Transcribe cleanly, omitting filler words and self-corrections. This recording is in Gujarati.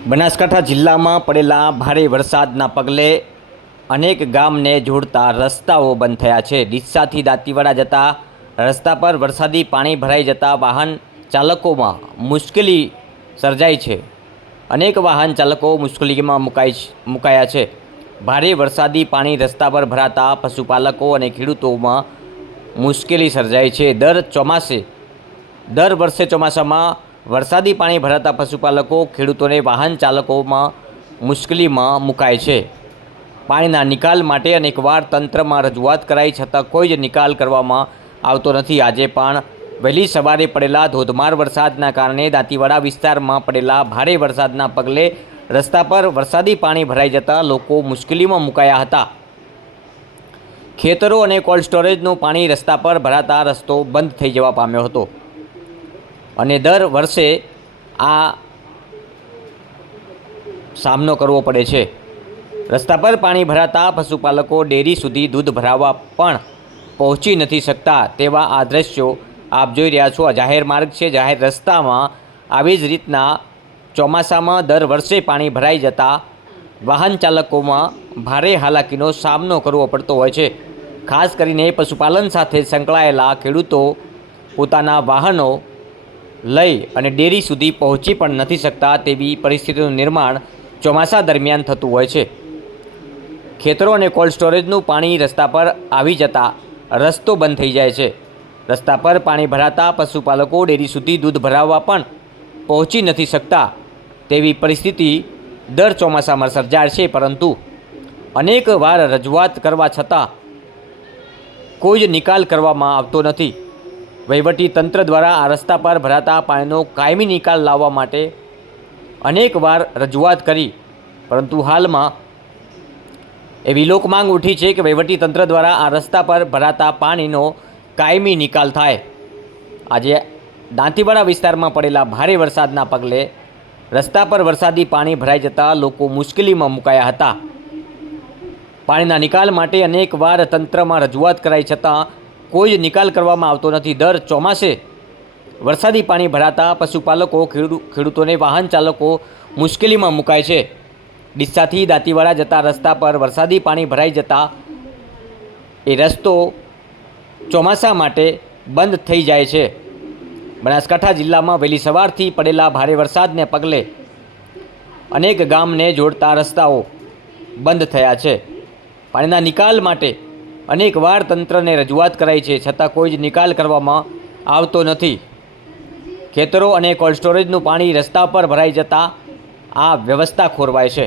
બનાસકાંઠા જિલ્લામાં પડેલા ભારે વરસાદના પગલે અનેક ગામને જોડતા રસ્તાઓ બંધ થયા છે। ડીસાથી દાંતીવાડા જતા રસ્તા પર વરસાદી પાણી ભરાઈ જતા વાહન ચાલકોમાં મુશ્કેલી સર્જાઈ છે। અનેક વાહન ચાલકો મુશ્કેલીમાં મુકાયા છે। ભારે વરસાદી પાણી રસ્તા પર ભરાતા પશુપાલકો અને ખેડૂતોમાં મુશ્કેલી સર્જાઈ છે। દર વર્ષે ચોમાસામાં વરસાદી પાણી ભરાતા પશુપાલકો ખેડૂતોને વાહન ચાલકોમાં મુશ્કેલીમાં મુકાય છે। પાણીના નિકાલ માટે અનેકવાર તંત્રમાં રજૂઆત કરાઈ છતાં કોઈ જ નિકાલ કરવામાં આવતો નથી। આજે પણ વહેલી સવારે પડેલા ધોધમાર વરસાદના કારણે દાંતીવાડા વિસ્તારમાં પડેલા ભારે વરસાદના પગલે રસ્તા પર વરસાદી પાણી ભરાઈ જતા લોકો મુશ્કેલીમાં મુકાયા હતા। ખેતરો અને કોલ્ડ સ્ટોરેજનું પાણી રસ્તા પર ભરાતા રસ્તો બંધ થઈ જવા પામ્યો હતો અને દર વર્ષે આ સામનો કરવો પડે છે। રસ્તા પર પાણી ભરાતા પશુપાલકો ડેરી સુધી દૂધ ભરાવવા પણ પહોંચી નથી શકતા તેવા આ દ્રશ્યો આપ જોઈ રહ્યા છો। આ જાહેર માર્ગ છે। જાહેર રસ્તામાં આવી જ રીતના ચોમાસામાં દર વર્ષે પાણી ભરાઈ જતા વાહન ચાલકોમાં ભારે હાલાકીનો સામનો કરવો પડતો હોય છે। ખાસ કરીને પશુપાલન સાથે સંકળાયેલા ખેડૂતો પોતાના વાહનો લઈ અને ડેરી સુધી પહોંચી પણ નથી શકતા તેવી પરિસ્થિતિનું નિર્માણ ચોમાસા દરમિયાન થતું હોય છે। ખેતરો અને કોલ્ડ સ્ટોરેજનું પાણી રસ્તા પર આવી જતાં રસ્તો બંધ થઈ જાય છે। રસ્તા પર પાણી ભરાતા પશુપાલકો ડેરી સુધી દૂધ ભરાવવા પણ પહોંચી નથી શકતા તેવી પરિસ્થિતિ દર ચોમાસામાં સર્જાય છે। પરંતુ અનેક વાર રજૂઆત કરવા છતાં કોઈ જ નિકાલ કરવામાં આવતો નથી। વહીવટી તંત્ર દ્વારા આ રસ્તા પર ભરાતા પાણીનો કાયમી નિકાલ લાવવા માટે અનેક વાર રજૂઆત કરી, પરંતુ હાલમાં એવી લોકમાંગ ઉઠી છે કે વહીવટી તંત્ર દ્વારા આ રસ્તા પર ભરાતા પાણીનો કાયમી નિકાલ થાય। આજે દાંતીવાડા વિસ્તારમાં પડેલા ભારે વરસાદના પગલે રસ્તા પર વરસાદી પાણી ભરાઈ જતાં લોકો મુશ્કેલીમાં મુકાયા હતા। પાણીના નિકાલ માટે અનેક વાર તંત્રમાં રજૂઆત કરાઈ છતાં કોઈ જ નિકાલ કરવામાં આવતો નથી। દર ચોમાસે વરસાદી પાણી ભરાતા પશુપાલકો ખેડૂતોને વાહન ચાલકો મુશ્કેલીમાં મુકાય છે। ડીસાથી દાંતીવાડા જતા રસ્તા પર વરસાદી પાણી ભરાઈ જતા એ રસ્તો ચોમાસા માટે બંધ થઈ જાય છે। બનાસકાંઠા જિલ્લામાં વહેલી સવારથી પડેલા ભારે વરસાદને પગલે અનેક ગામને જોડતા રસ્તાઓ બંધ થયા છે। પાણીના નિકાલ માટે અનેકવાર તંત્રને રજૂઆત કરાઈ છે છતાં કોઈ જ નિકાલ કરવામાં આવતો નથી। ખેતરો અને કોલ્ડ સ્ટોરેજનું પાણી રસ્તા પર ભરાઈ જતાં આ વ્યવસ્થા ખોરવાય છે।